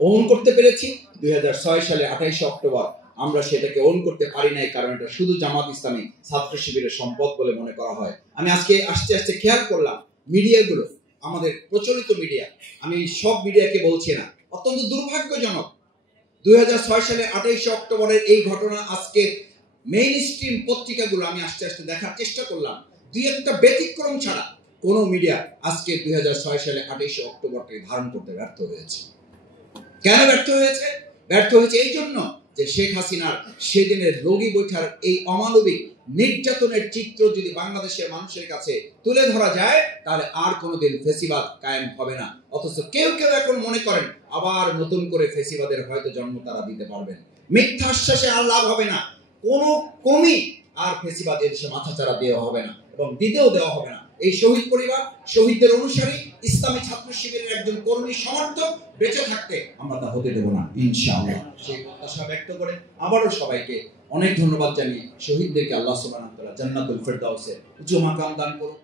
On করতে পেরেছি। 2006 সালে 28 অক্টোবর আমরা সেটাকে ওন করতে পারি নাই, কারণ এটা শুধু জামাত ইসলামী ছাত্র শিবিরের সম্পদ বলে মনে করা হয়। আমি আজকে আস্তে আস্তে খেয়াল করলাম মিডিয়াগুলো, আমাদের প্রচলিত মিডিয়া, আমি সব মিডিয়াকে বলছি না, অত্যন্ত দুর্ভাগ্যজনক 2006 সালে 28 অক্টোবরের এই ঘটনা আজকে মেইন স্ট্রিম পত্রিকাগুলো আমি আস্তে আস্তে দেখার চেষ্টা করলাম, দুই একটা ব্যতিক্রম ছাড়া কোন মিডিয়া আজকে 2006 সালে 28 অক্টোবরকে ধারণ করতে ব্যর্থ হয়েছে। কেন ব্যর্থ হয়েছে? ব্যর্থ হয়েছে এই জন্য যে শেখ হাসিনার সেদিনের রোগী বৈঠার এই অমানবিক নির্যাতনের চিত্র যদি বাংলাদেশের মানুষের কাছে তুলে ধরা যায়, তাহলে আর কোনোদিন ফেসিবাদ কায়েম হবে না। অথচ কেউ কেউ এখন মনে করেন আবার নতুন করে ফেসিবাদের হয়তো জন্ম তারা দিতে পারবেন। মিথ্যা আশ্বাসে আর লাভ হবে না, কোনো কমই আর ফেসিবাদ এদেশে মাথাচাড়া দেওয়া হবে না এবং দিতেও দেওয়া হবে না। এই শহীদ পরিবার, শহীদদের অনুসারী, ইসলামী ছাত্র শিবিরের একজন কর্মী সমর্থক বেঁচে থাকতে আমরা তা হতে দেব না, ইনশাআল্লাহ। সেই প্রত্যাশা ব্যক্ত করে আবারও সবাইকে অনেক ধন্যবাদ জানিয়ে শহীদদেরকে আল্লাহ সুবহানাহু ওয়া তাআলা জান্নাতুল ফেরদাউসের উচ্চ মাকাম দান করুন।